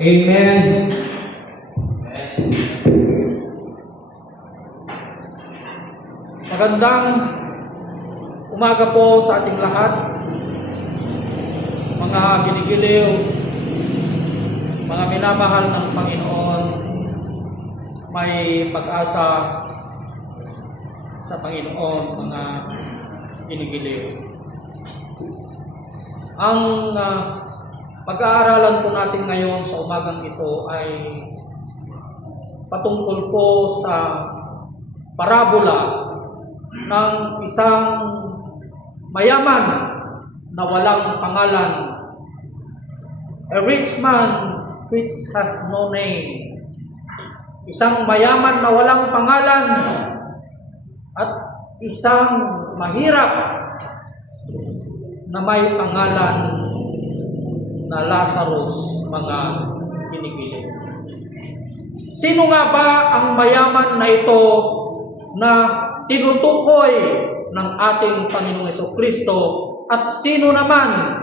Amen. Magandang umaga po sa ating lahat, mga ginigiliw, mga minamahal ng Panginoon. May pag-asa sa Panginoon, mga ginigiliw. Ang pag-aaralan po natin ngayon sa umagang ito ay patungkol po sa parabola ng isang mayaman na walang pangalan. A rich man which has no name. Isang mayaman na walang pangalan at isang mahirap na may pangalan na Lazarus, mga ginigiliw. Sino nga ba ang mayaman na ito na tinutukoy ng ating Panginoong Jesucristo, at sino naman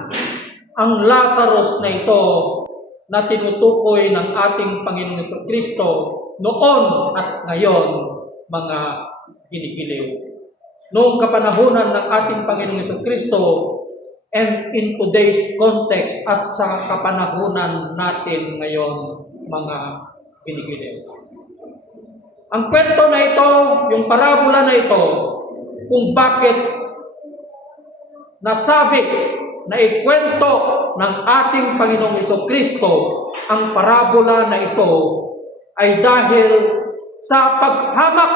ang Lazarus na ito na tinutukoy ng ating Panginoong Jesucristo noon at ngayon, mga ginigiliw? Noong kapanahunan ng ating Panginoong Jesucristo and in today's context at sa kapanahunan natin ngayon, mga ginigiliw. Ang kwento na ito, yung parabola na ito, kung bakit nasabi na ikwento ng ating Panginoong Jesucristo ang parabola na ito, ay dahil sa paghamak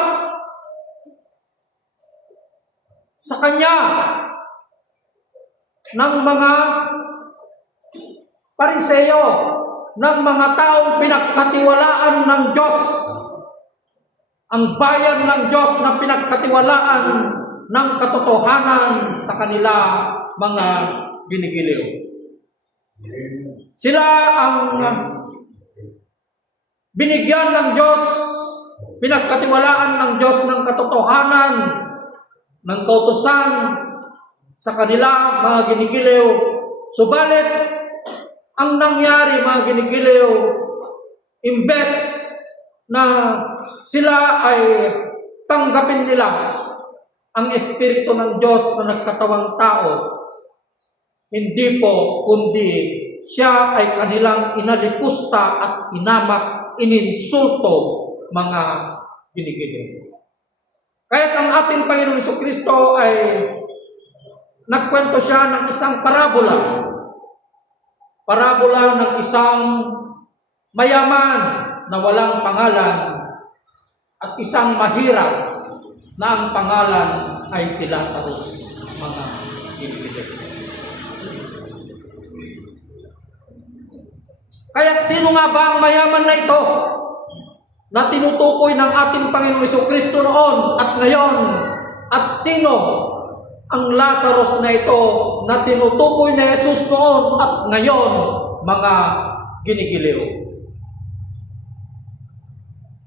sa Kanya ng mga Pariseo, ng mga taong pinagkatiwalaan ng Diyos, ang bayan ng Diyos na pinagkatiwalaan ng katotohanan sa kanila, mga ginigiliw. Sila ang binigyan ng Diyos, pinagkatiwalaan ng Diyos ng katotohanan, ng kautusan sa kanila, mga ginigiliw. Subalit, ang nangyari, mga ginigiliw, imbes na sila ay tanggapin nila ang Espiritu ng Diyos na nagkatawang tao, hindi po, kundi siya ay kanilang inalipusta at inamak, ininsulto, mga ginigiliw. Kaya't ang ating Panginoong Jesucristo ay nagkwento siya ng isang parabola. Parabola ng isang mayaman na walang pangalan at isang mahirap na ang pangalan ay si Lazarus, mga ginigiliw. Kaya sino nga ba ang mayaman na ito na tinutukoy ng ating Panginoong Jesucristo noon at ngayon? At sino ang Lazarus na ito na tinutukoy ni Jesus noon at ngayon, mga ginigiliw?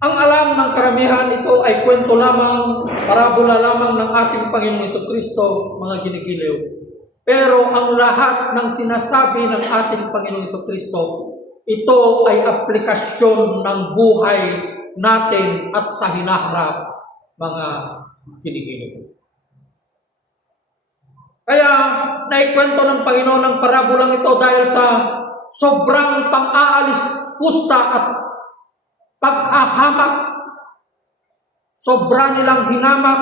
Ang alam ng karamihan, ito ay kwento lamang, parabola lamang ng ating Panginoong Jesucristo, mga ginigiliw. Pero ang lahat ng sinasabi ng ating Panginoong Jesucristo, ito ay aplikasyon ng buhay natin at sa hinaharap, mga ginigiliw. Kaya naikwento ng Panginoon ng parabolang ito dahil sa sobrang pang-aalis pusta at paghahamak. Sobra nilang hinamak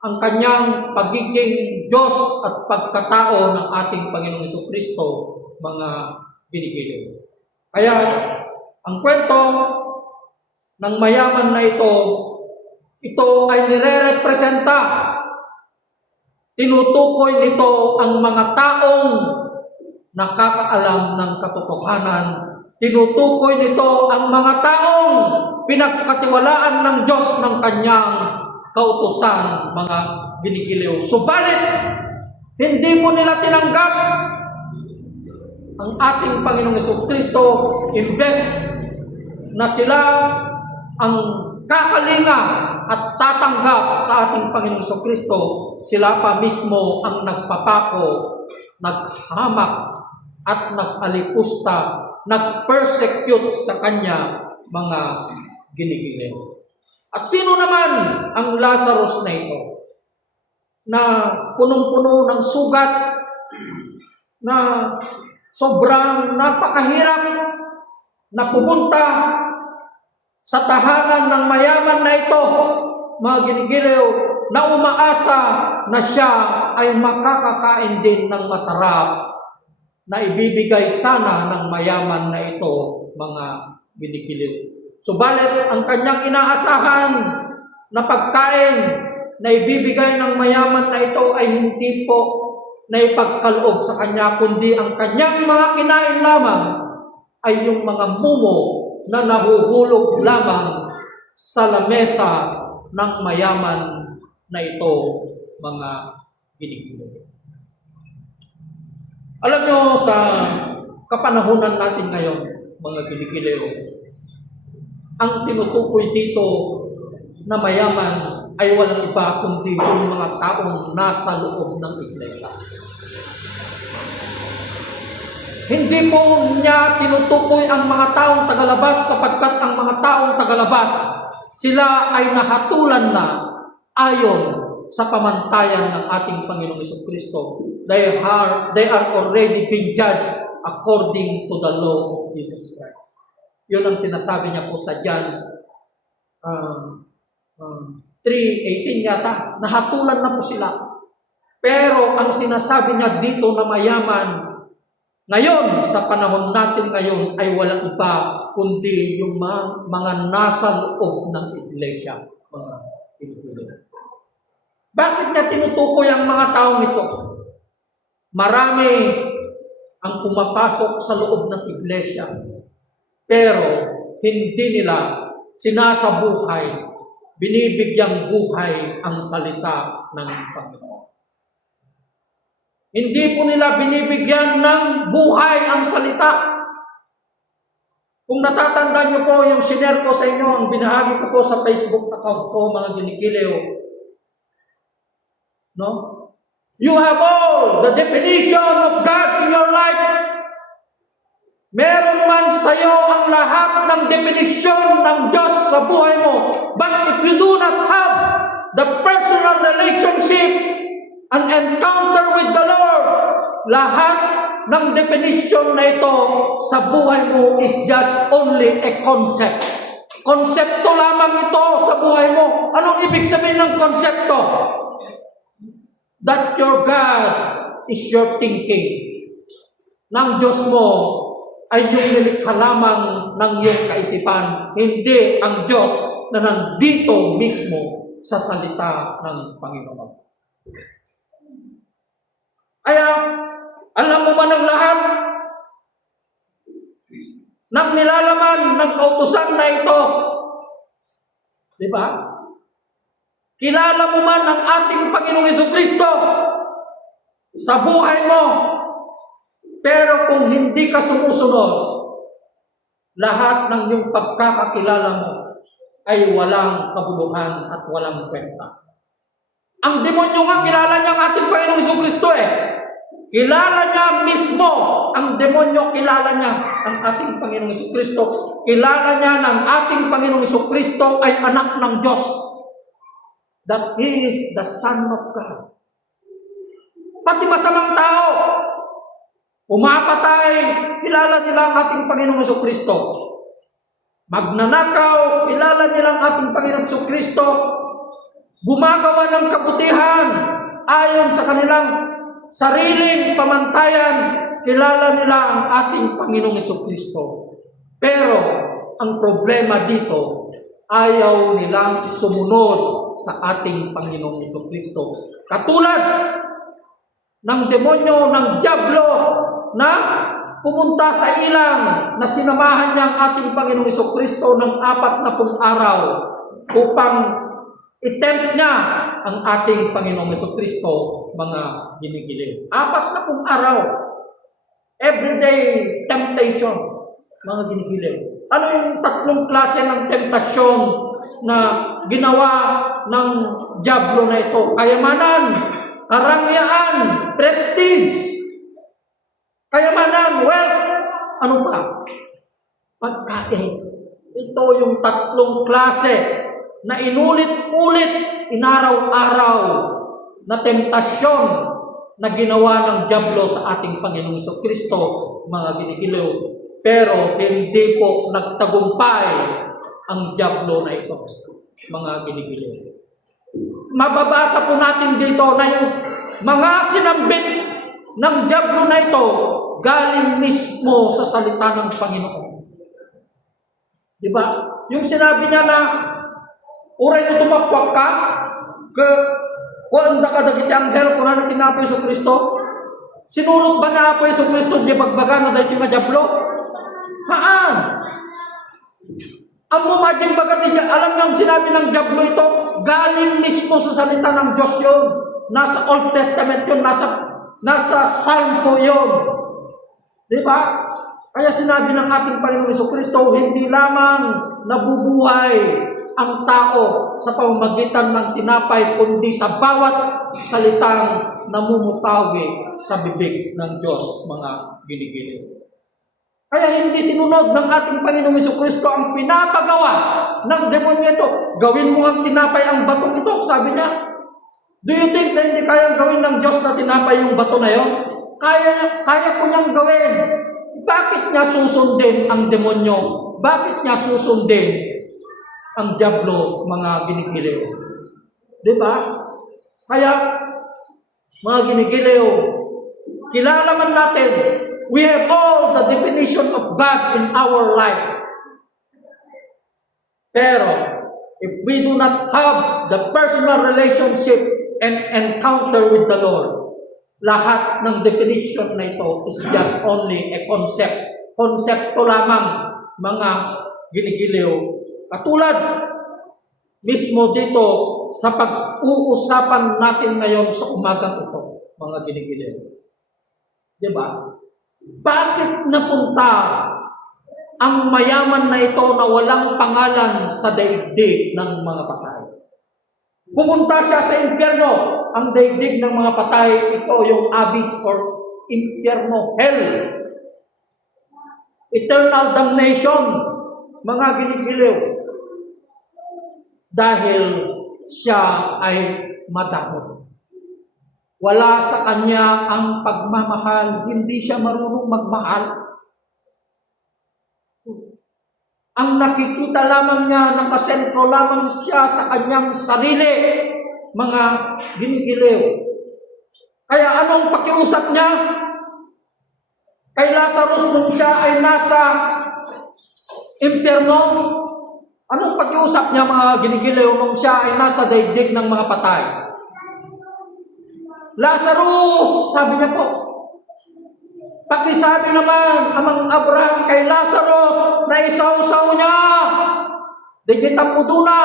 ang kanyang pagiging Diyos at pagkatao ng ating Panginoong Jesucristo, mga ginigiliw. Kaya ang kwento ng mayaman na ito ay nire-representa, tinutukoy nito ang mga taong nakakaalam ng katotohanan. Tinutukoy nito ang mga taong pinagkatiwalaan ng Diyos ng kanyang kautusan, mga ginigiliw. Subalit, hindi mo nila tinanggap ang ating Panginoong Jesucristo, imbes na sila ang kakalinga at tatanggap sa ating Panginoong Jesucristo, sila pa mismo ang nagpapako, naghamak at nag-alipusta nag-persecute sa kanya mga ginigiliw. At sino naman ang Lazarus na ito? Na punong-puno ng sugat, na sobrang napakahirap na pumunta sa tahanan ng mayaman na ito, mga ginigiliw, na umaasa na siya ay makakakain din ng masarap na ibibigay sana ng mayaman na ito, mga ginigiliw. Subalit, ang kanyang inaasahan na pagkain na ibibigay ng mayaman na ito ay hindi po na ipagkaloob sa kanya, kundi ang kanyang mga kinain lamang ay yung mga mumo na nahuhulog lamang sa lamesa ng mayaman na ito, mga ginigiliw. Alam nyo, sa kapanahunan natin ngayon, mga ginigiliw, ang tinutukoy dito na mayaman ay walang iba kundi yung mga taong nasa loob ng iglesia. Hindi po niya tinutukoy ang mga taong tagalabas sapagkat ang mga taong tagalabas, sila ay nahatulan na ayon sa pamantayan ng ating Panginoong Jesucristo. They are already being judged according to the law of Jesus Christ. Yun ang sinasabi niya po sa John 3:18 yata, nahatulan na po sila. Pero ang sinasabi niya dito na mayaman, ngayon, sa panahon natin ngayon, ay walang iba kundi yung mga nasa loob ng iglesia. Bakit niya tinutukoy ang mga taong ito? Marami ang pumapasok sa loob ng iglesia, pero hindi nila sinasabuhay, binibigyang buhay ang salita ng Panginoon. Hindi po nila binibigyan ng buhay ang salita. Kung natatandaan niyo po yung sinare ko sa inyo, ang binahagi ko po sa Facebook account ko, mga ginigiliw. No? You have all the definition of God in your life. Meron man sa iyo ang lahat ng definisyon ng Diyos sa buhay mo. But if you do not have the personal relationship and encounter with the Lord, lahat ng definition na ito sa buhay mo is just only a concept. Konsepto lamang ito sa buhay mo. Anong ibig sabihin ng konsepto? That your God is your thinking. Ng Diyos mo ay yung nilikha lamang ng iyong kaisipan, hindi ang Diyos na nandito mismo sa salita ng Panginoon. Kaya, alam mo man ang lahat ng nilalaman ng kautusan na ito. Di ba? Kilala mo man ang ating Panginoong Jesucristo sa buhay mo. Pero kung hindi ka sumusunod, lahat ng iyong pagkakakilala mo ay walang kabuluhan at walang kwenta. Ang demonyo nga, kilala niya ang ating Panginoong Jesucristo eh. Kilala niya mismo, ang demonyo kilala niya ang ating Panginoong Jesucristo. Kilala niya ng ating Panginoong Jesucristo ay anak ng Diyos. That He is the Son of God. Pati masamang tao, umapatay, kilala nila ang ating Panginoong Jesucristo. Magnanakaw, kilala nila ang ating Panginoong Jesucristo. Gumagawa ng kabutihan ayon sa kanilang sariling pamantayan, kilala nila ang ating Panginoong Jesucristo. Pero ang problema dito, ayaw nilang sumunod sa ating Panginoong Jesucristo. Katulad ng demonyo, ng diablo, na pumunta sa ilang na sinamahan niya ang ating Panginoong Jesucristo ng 40 araw upang i-tempt niya ang ating Panginoong Jesucristo, mga ginigiliw. 40 araw. Everyday temptation, mga ginigiliw. Ano yung 3 klase ng temptasyon na ginawa ng diablo na ito? Kayamanan, karangyaan, prestige, kayamanan, wealth, Ano ba? Pagkain. Ito yung tatlong klase na inulit-ulit, inaraw-araw na temptasyon na ginawa ng dyablo sa ating Panginoong Jesucristo, mga ginigiliw. Pero hindi po nagtagumpay ang dyablo na ito, mga ginigiliw. Mababasa po natin dito na yung mga sinambit ng dyablo na ito galing mismo sa salita ng Panginoon. Di ba? Yung sinabi niya na uray mo tumapwak ka, kuanda ka dagiti anghel kung ano tinapay sa Kristo. Sinurot ba na ako sa Kristo di bagbaga na dahil yung dyablo? Haan! Ang mumaging bagat niya, alam nang sinabi ng dyablo ito, galing mismo sa salita ng Diyos yun. Nasa Old Testament yun, nasa Psalm po yun. Di ba? Kaya sinabi ng ating Panginoong Jesucristo, hindi lamang nabubuhay ang tao sa pamamagitan ng tinapay, kundi sa bawat salitang namumutawi sa bibig ng Diyos, mga ginigiliw. Kaya hindi sinunod ng ating Panginoong Jesucristo ang pinapagawa ng demonyo ito. Gawin mo ang tinapay ang batong ito, sabi niya. Do you think na hindi kayang gawin ng Diyos na tinapay yung bato na yun? Kaya ko niyang gawin. Bakit niya susundin ang demonyo? Bakit niya susundin ang dyablo, mga ginigiliw? Diba? Kaya, mga ginigiliw, kilala man natin, we have all the definition of God in our life. Pero, if we do not have the personal relationship and encounter with the Lord, lahat ng definition na ito is just only a concept. Konsepto lamang, mga ginigiliw. Katulad mismo dito sa pag-uusapan natin ngayon sa umagang ito, mga ginigiliw. Diba? Bakit napunta ang mayaman na ito na walang pangalan sa daigdig ng mga patay? Pumunta siya sa impyerno. Ang daigdig ng mga patay, ito yung abyss or impyerno, hell. Eternal damnation, mga ginigiliw. Dahil siya ay madamo. Wala sa kanya ang pagmamahal, hindi siya marunong magmahal. Ang nakikita lamang niya, nakasentro lamang siya sa kanyang sarili, mga ginigiliw. Kaya anong pakiusap niya? Kay Lazarus nung siya ay nasa impyerno, anong pakiusap niya, mga ginigiliw, nung siya ay nasa daigdig ng mga patay? Lazarus, sabi niya po. Pakisabi naman amang Abraham kay Lazarus na isaw-saw niya. Digitan mo doon na.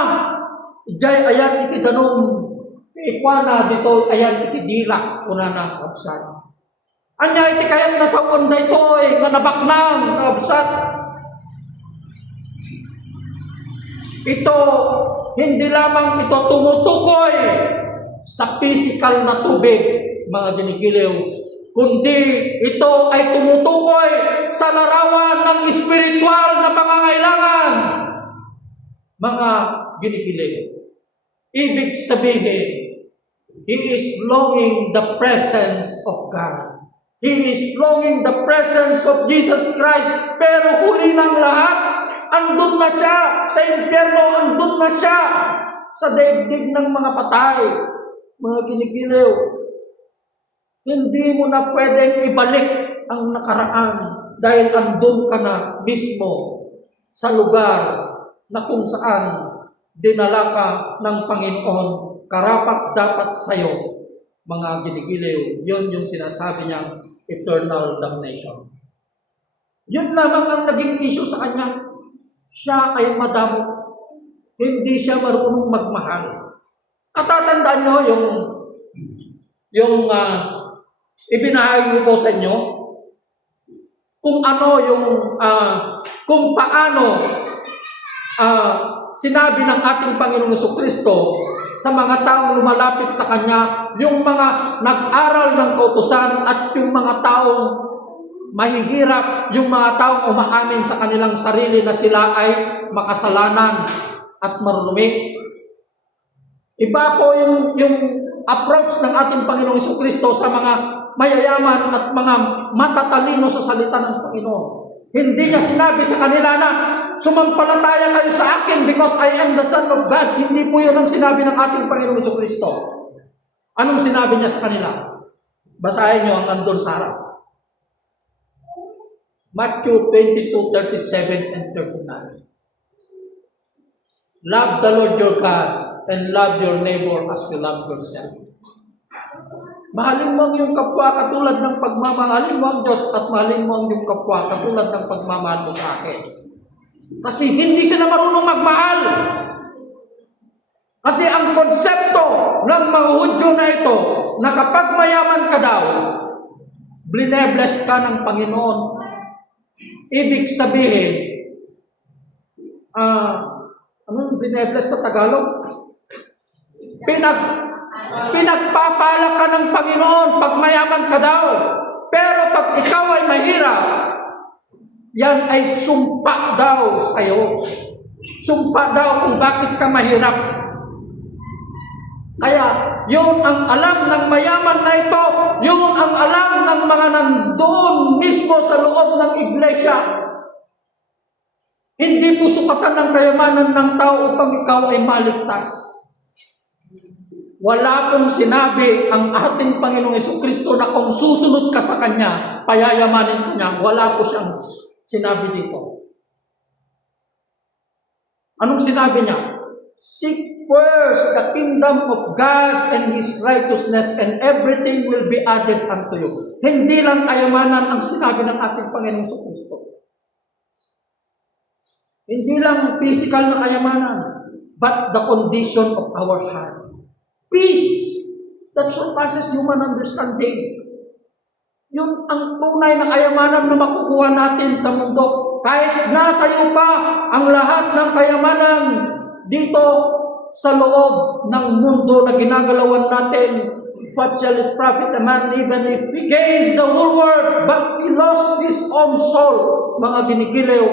Ijay ayan iti danong. Ikwana dito ayan iti dilak. Kuna na kabsat. Anya iti kayat na sa onda ito nanabaknang kabsat. Ito, hindi lamang ito tumutukoy sa physical na tubig, mga ginigiliw, kundi ito ay tumutukoy sa larawan ng espiritual na pangangailangan, mga ginigiliw. Ibig sabihin, he is longing the presence of God. He is longing the presence of Jesus Christ, pero huli ng lahat, andun na siya sa impyerno, andun na siya sa daigdig ng mga patay. Mga ginigiliw, hindi mo na pwedeng ibalik ang nakaraan dahil andun ka na mismo sa lugar na kung saan dinala ka ng Panginoon, karapat dapat sa'yo, mga ginigiliw. Yun yung sinasabi niyang eternal damnation. Yun lamang ang naging issue sa kanya. Siya ay madamo. Hindi siya marunong magmahal. At tatandaan nyo yung ibinahagi ko sa inyo kung ano kung paano sinabi ng ating Panginoong Jesucristo sa mga taong lumalapit sa Kanya, yung mga nag-aral ng kautusan at yung mga taong mahihirap yung mga taong umaamin sa kanilang sarili na sila ay makasalanan at marumi. Iba po yung approach ng ating Panginoong Jesucristo sa mga mayayaman at mga matatalino sa salita ng Panginoon. Hindi niya sinabi sa kanila na sumampalataya kayo sa akin because I am the Son of God. Hindi po yun ang sinabi ng ating Panginoong Jesucristo. Anong sinabi niya sa kanila? Basahin niyo ang nandun sa harap. Matthew 22:37 and 39. Love the Lord your God and love your neighbor as you love yourself. Mahalin mo ang iyong kapwa katulad ng pagmamahalin mo ang Diyos at mahalin mo ang iyong kapwa katulad ng pagmamahal mo sa akin. Kasi hindi sila marunong magmahal. Kasi ang konsepto ng mga Hudyo na ito, na kapag mayaman ka daw, blinebless ka ng Panginoon. Ibig sabihin, anong blinebless sa Tagalog? Pinagpapala ka ng Panginoon pag mayaman ka daw. Pero pag ikaw ay mahirap, yan ay sumpa daw sa'yo. Sumpa daw kung bakit ka mahirap. Kaya, yun ang alam ng mayaman na ito, yun ang alam ng mga nandoon mismo sa loob ng iglesia. Hindi po sukatan ng kayamanan ng tao upang ikaw ay maligtas. Wala pong sinabi ang ating Panginoong Jesucristo na kung susunod ka sa Kanya, payayamanin ka niya. Wala po siyang sinabi dito. Anong sinabi niya? Seek first the kingdom of God and His righteousness and everything will be added unto you. Hindi lang kayamanan ang sinabi ng ating Panginoong Jesucristo. Hindi lang physical na kayamanan, but the condition of our heart. Peace that surpasses human understanding. Yun ang tunay na kayamanan na makukuha natin sa mundo. Kahit nasa iyo pa ang lahat ng kayamanan dito sa loob ng mundo na ginagalawan natin, what shall it profit a man even if he gains the whole world but he lost his own soul? Mga ginigiliw,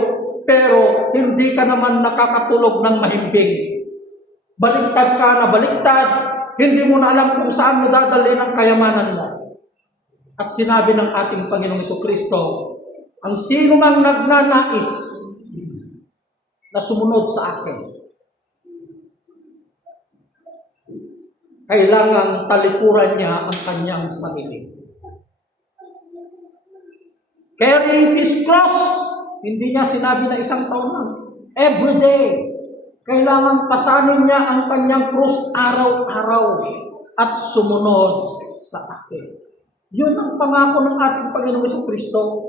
pero hindi ka naman nakakatulog ng mahimbing. Baliktad ka na baliktad, hindi mo na alam kung saan mo dadalhin ang kayamanan mo. At sinabi ng ating Panginoong Jesucristo, ang sino mang nagnanais na sumunod sa akin, kailangang talikuran niya ang kanyang sarili. Carry his cross. Hindi niya sinabi na isang taon lang. Every day. Kailangan pasanin niya ang kanyang krus araw-araw at sumunod sa akin. Yun ang pangako ng ating Panginoong Jesucristo.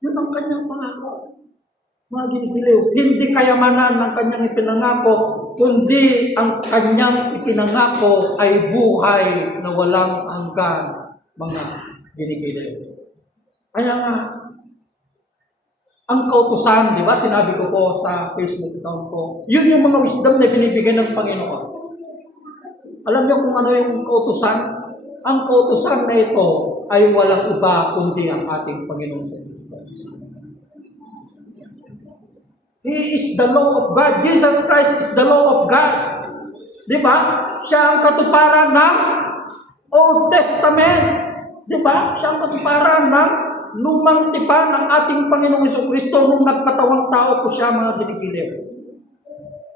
Yun ang kanyang pangako. Mga ginigiliw, hindi kayamanan ng kanyang ipinangako, kundi ang kanyang ipinangako ay buhay na walang hanggan, mga ginigiliw. Kaya nga, ang kautusan, di ba, sinabi ko po sa Facebook account ko, yun yung mga wisdom na binibigay ng Panginoon. Alam niyo kung ano yung kautusan? Ang kautusan na ito ay walang iba kundi ang ating Panginoon sa Kristo. He is the law of God. Jesus Christ is the law of God. Di ba? Siya ang katuparan ng Old Testament. Di ba? Siya ang katuparan ng lumang tipan ng ating Panginoong Jesucristo nung nagkatawang tao po siya, mga ginigiliw.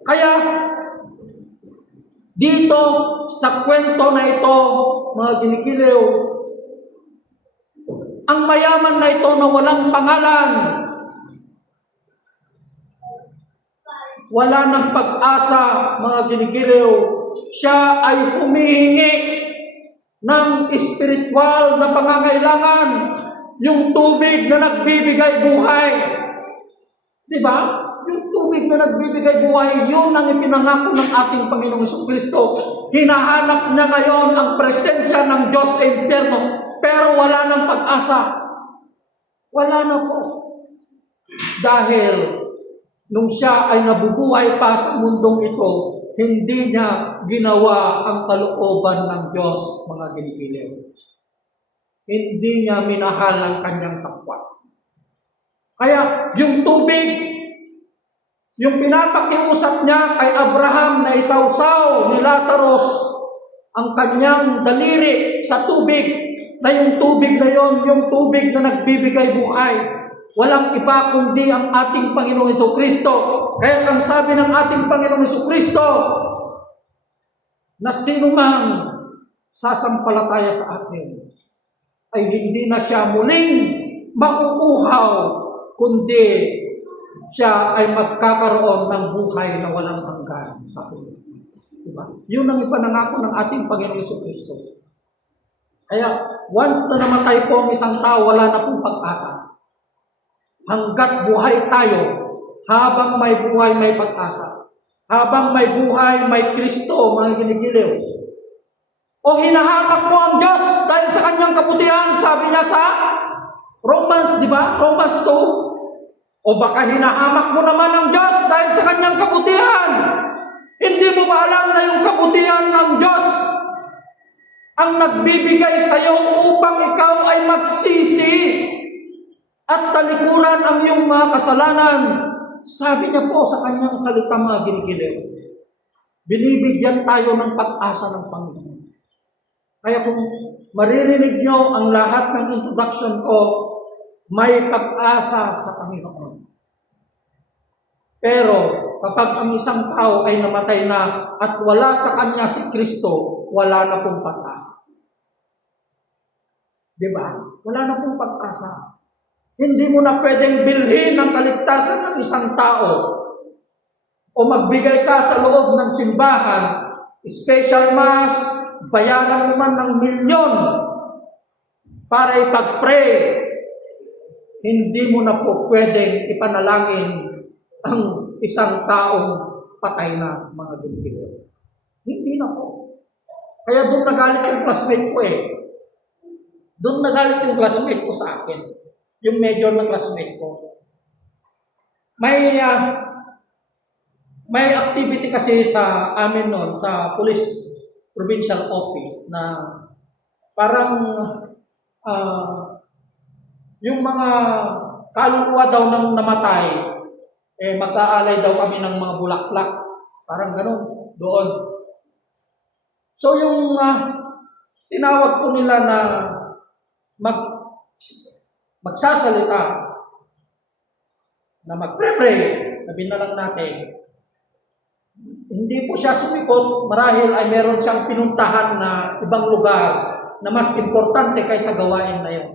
Kaya, dito sa kwento na ito, mga ginigiliw, ang mayaman na ito na walang pangalan, wala ng pag-asa, mga ginigiliw, siya ay humihingi ng espiritual na pangangailangan, yung tubig na nagbibigay buhay. Di ba? Yung tubig na nagbibigay buhay, yun ang ipinangako ng ating Panginoong Jesucristo. Hinahanap niya ngayon ang presensya ng Diyos sa impyerno, pero wala ng pag-asa. Wala na po. Dahil nung siya ay nabubuhay pa sa mundong ito, hindi niya ginawa ang kalooban ng Diyos, mga ginigiliw. Hindi niya minahal ang kanyang kapwa. Kaya yung tubig, yung pinapakiusap niya kay Abraham na isawsaw ni Lazarus ang kanyang daliri sa tubig, na yung tubig na yon, yung tubig na nagbibigay buhay. Walang iba kundi ang ating Panginoong Jesucristo. Kaya ang sabi ng ating Panginoong Jesucristo, na sino man sasampalataya sa atin, ay hindi na siya muling makukuhaw, kundi siya ay magkakaroon ng buhay na walang hanggan sa Panginoon. Diba? Yun ang ipanangako ng ating Panginoong Jesucristo. Kaya, once na namatay po ang isang tao, wala na pong pag-asa. Hanggat buhay tayo, habang may buhay, may pag-asa. Habang may buhay, may Kristo, mga ginigiliw. O hinahamak mo ang Diyos dahil sa kanyang kabutihan, sabi niya sa Romans, di ba? Romans 2. O baka hinahamak mo naman ang Diyos dahil sa kanyang kabutihan. Hindi mo ba alam na yung kabutihan ng Diyos ang nagbibigay sa iyo upang ikaw ay magsisi at talikuran ang iyong mga kasalanan? Sabi niya po sa kanyang salita, mga ginigiliw, binibigyan tayo ng pag-asa ng Panginoon. Kaya kung maririnig niyo ang lahat ng introduction ko, may pag-asa sa Panginoon. Pero kapag ang isang tao ay namatay na at wala sa kanya si Kristo, wala na pong pag-asa. Diba? Wala na pong pag-asa. Hindi mo na pwedeng bilhin ang kaligtasan ng isang tao o magbigay ka sa loob ng simbahan, special mass, bayaran naman ng milyon para ipag-pray. Hindi mo na po pwedeng ipanalangin ang isang taong patay na, mga ginigiliw. Hindi na po. Kaya doon nagalit yung classmate ko eh. Doon nagalit yung classmate ko sa akin. Yung major na classmate ko. May activity kasi sa amin noon, sa police provincial office, na parang yung mga kaluluwa daw ng namatay, mag-aalay daw kami ng mga bulaklak. Parang ganun, doon. So yung tinawag po nila na magsasalita, na mag-pray, sabihin na lang natin, hindi po siya sumikot, marahil ay meron siyang pinuntahan na ibang lugar na mas importante kaysa gawain na yun.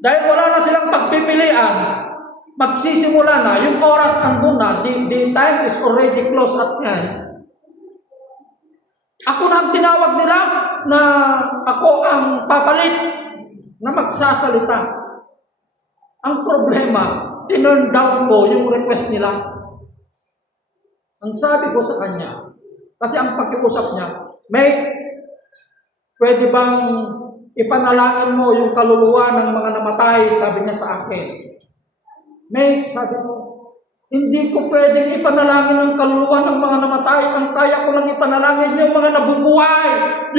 Dahil wala na silang pagpipilian, magsisimula na, yung oras andun na, the time is already close at hand. Ako na ang tinawag nila na ako ang papalit na magsasalita. Ang problema, tinurn down ko yung request nila. Ang sabi ko sa kanya, kasi ang pag-iusap niya, May, pwede bang ipanalangin mo yung kaluluwa ng mga namatay? Sabi niya sa akin. May, sabi ko, hindi ko pwedeng ipanalangin ang kaluluwa ng mga namatay. Ang kaya ko lang ipanalangin yung mga nabubuhay.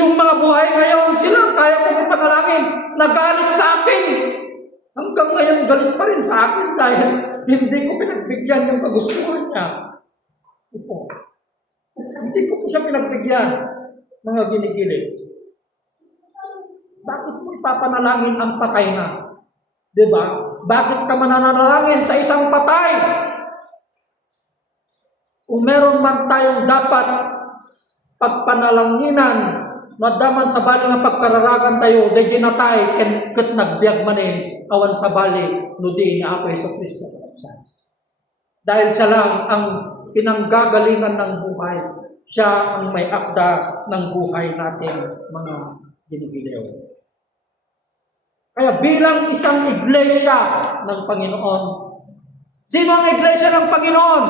Yung mga buhay ngayon, sila kaya kong ipanalangin. Nagalit sa akin. Hanggang ngayon, galit pa rin sa akin dahil hindi ko pinagbigyan yung kagustuhan niya. Hindi ko po siya pinagbigyan, mga ginigilid. Bakit mo ipapanalangin ang patay na? Diba? Bakit ka mananalangin sa isang patay? Kung meron man tayong dapat pagpanalanginan, madaman sa bali ng pagkararagan tayo, de ginatay, ket nagbiag manin, awan sa bali, nudi niya ako sa Kristo. Dahil siya lang ang pinanggagalingan ng buhay. Siya ang may akda ng buhay natin, mga ginigiliw. Kaya bilang isang iglesia ng Panginoon, sino ang iglesia ng Panginoon?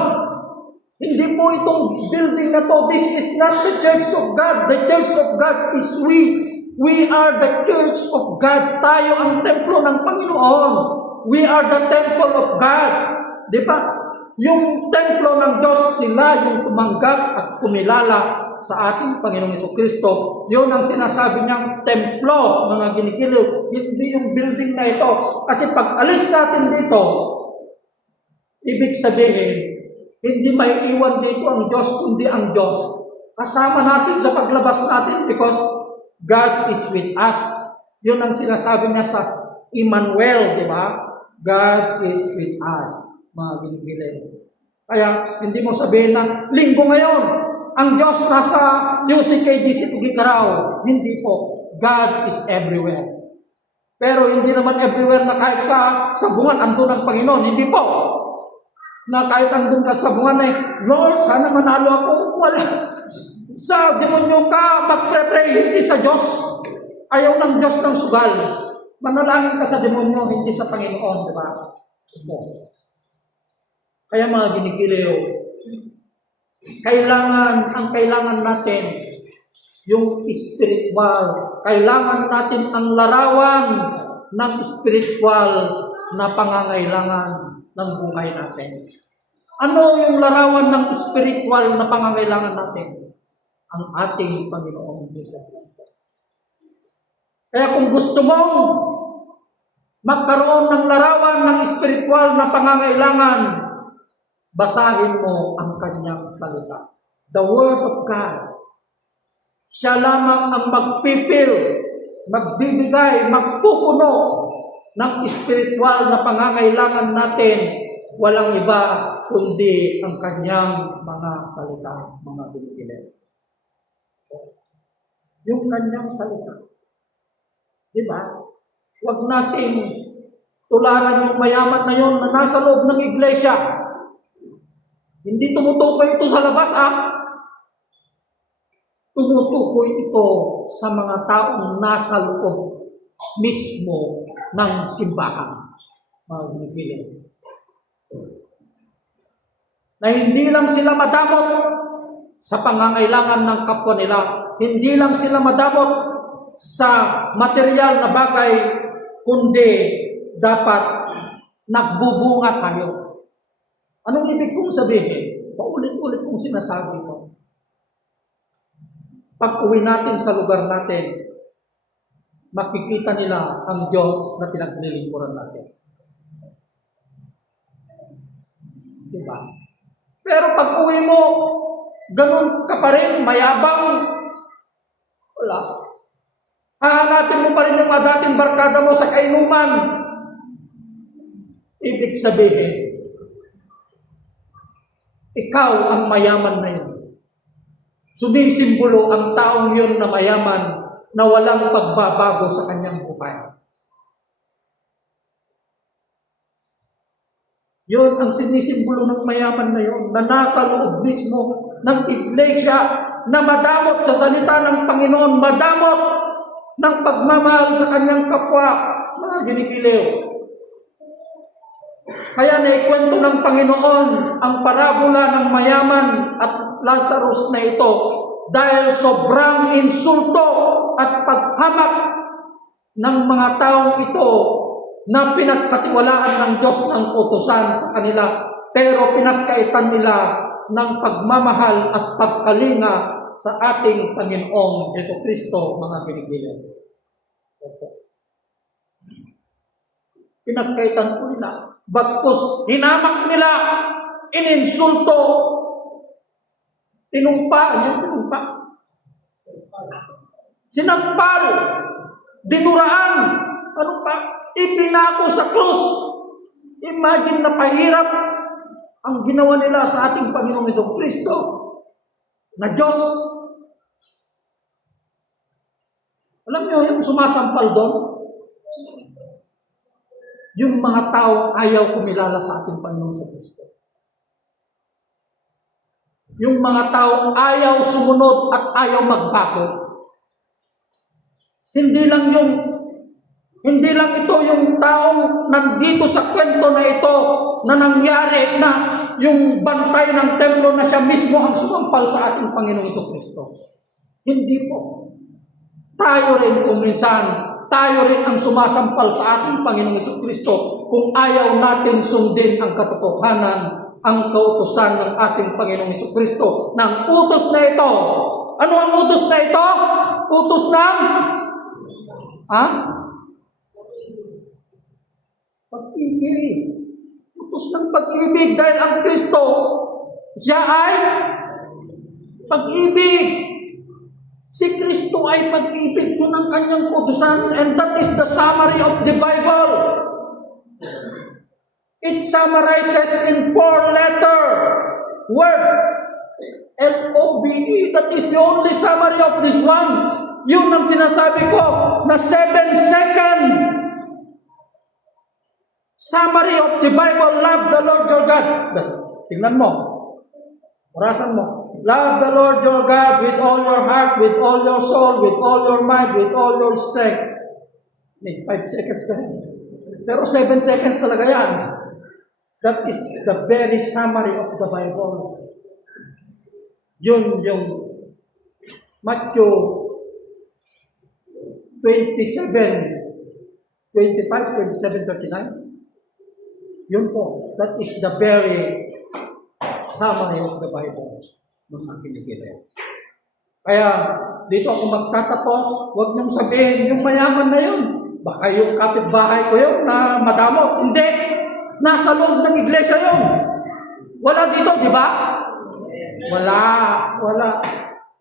Hindi po itong building na to. This is not the church of God. The church of God is we. We are the church of God. Tayo ang templo ng Panginoon. We are the temple of God. Di ba? yung templo ng Diyos, sila yung tumanggap at kumilala sa ating Panginoong Jesucristo. Yun ang sinasabi niyang templo, mga ginikiliw. Hindi yung building na ito. Kasi pag alis natin dito, ibig sabihin, hindi may iwan dito ang Diyos, kundi ang Diyos. Kasama natin sa paglabas natin because God is with us. Yun ang sinasabi niya sa Emmanuel, di ba? God is with us, mga ginigilin. Kaya, hindi mo sabihin na, linggo ngayon, ang Diyos nasa UCKGC Tugigaraw. Hindi po. God is everywhere. Pero hindi naman everywhere na kahit sa bungan, andun ang Panginoon. Hindi po. Na kahit andun ka sa bungan Lord, sana manalo ako. Wala. Sa demonyo ka mag-pray, hindi sa Diyos. Ayaw ng Diyos ng sugal. Manalangin ka sa demonyo, hindi sa Panginoon, di ba? Kaya mga ginikiliw, kailangan natin yung spiritual. Kailangan natin ang larawan ng spiritual na pangangailangan ng buhay natin. Ano yung larawan ng spiritual na pangangailangan natin? Ang ating Panginoong Jesucristo. Kaya kung gusto mong magkaroon ng larawan ng spiritual na pangangailangan, basahin mo ang kanyang salita. The Word of God. Siya lamang ang magpipil, magbibigay, magpupuno ng spiritual na pangangailangan natin. Walang iba kundi ang kanyang mga salita, mga binigilan. Yung kanyang salita. Diba? Huwag nating tularan yung mayaman na yun na nasa loob ng iglesia. Hindi tumutukoy ito sa labas, Tumutukoy ito sa mga taong nasa loob mismo ng simbahan. Mga binigilan. Na hindi lang sila madamot sa pangangailangan ng kapwa nila. Hindi lang sila madamot sa material na bagay, kundi dapat nagbubunga tayo. Anong ibig kong sabihin? Paulit-ulit kong sinasabi ko. Pag uwi natin sa lugar natin, makikita nila ang Diyos na pinaglilingkuran natin. Diba? Pero pag uwi mo, ganun ka pa rin, mayabang, wala. Hahanapin mo pa rin yung mga dating barkada mo sa kainuman. Ibig sabihin, ikaw ang mayaman na yun. Sumisimbolo ang taong yun na mayaman na walang pagbabago sa kanyang buhay. Yun ang sinisimbolo ng mayaman na yun, na nasa loob mismo ng iglesia, na madamot sa salita ng Panginoon, madamot ng pagmamahal sa kanyang kapwa, mga ginikiliw. Kaya naikwento ng Panginoon ang parabola ng mayaman at Lazarus na ito dahil sobrang insulto at paghamak ng mga taong ito na pinagkatiwalaan ng Diyos ng utusan sa kanila, pero pinagkaitan nila ng pagmamahal at pagkalinga sa ating Panginoong Jesucristo, mga kinikilan. Pinagkaitan po nila. Bagkus hinamak nila, ininsulto, tinumpa, sinampal, dinuraan, ipinako sa krus. Imagine na pahirap ang ginawa nila sa ating Panginoong Jesucristo na Diyos. Alam niyo yung sumasampal doon? Yung mga taong ayaw kumilala sa ating Panginoong Jesucristo. Yung mga taong ayaw sumunod at ayaw magbago. Hindi lang ito yung taong nandito sa kwento na ito na nangyari na yung bantay ng templo na siya mismo ang sumampal sa ating Panginoong Jesucristo. Hindi po. Tayo rin kung minsan, tayo rin ang sumasampal sa ating Panginoong Jesucristo kung ayaw natin sundin ang katotohanan ang kautusan ng ating Panginoong Jesucristo ng utos na ito. Ano ang utos na ito? Utos ng pag-ibig. Utos ng pag-ibig dahil ang Kristo, siya ay pag-ibig. Si Kristo ay pag-ibig. Yun ang kanyang utusan, and that is the summary of the Bible. It summarizes in 4-letter word. L-O-V-E. That is the only summary of this one. Yun ang sinasabi ko na 7-second summary of the Bible. Love the Lord your God. Tingnan mo. Orasan mo. Love the Lord your God with all your heart, with all your soul, with all your mind, with all your strength. 5 seconds ka. Pero 7 seconds talaga yan. That is the very summary of the Bible. Yun yung Matthew 27, 25, 27, 39. Yun po. That is the very summary of the Bible. Mga kinikilig. Kaya, dito ako magtatapos, huwag niyong sabihin, yung mayaman na yun. Baka yung kapitbahay ko yun na madamo. Hindi. Nasa loob ng iglesia yun. Wala dito, di ba? Wala.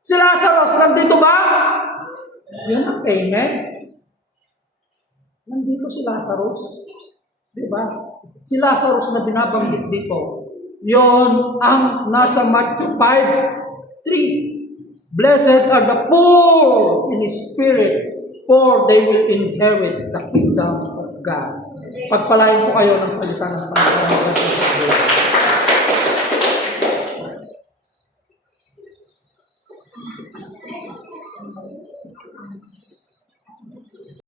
Si Lazarus, nandito ba? Yun ang amen. Nandito si Lazarus. Di ba? Si Lazarus na binabanggit dito. Yun ang nasa Matthew 5:3. Blessed are the poor in spirit, for they will inherit the kingdom of God. Pagpalain po kayo ng salita ng Panginoon.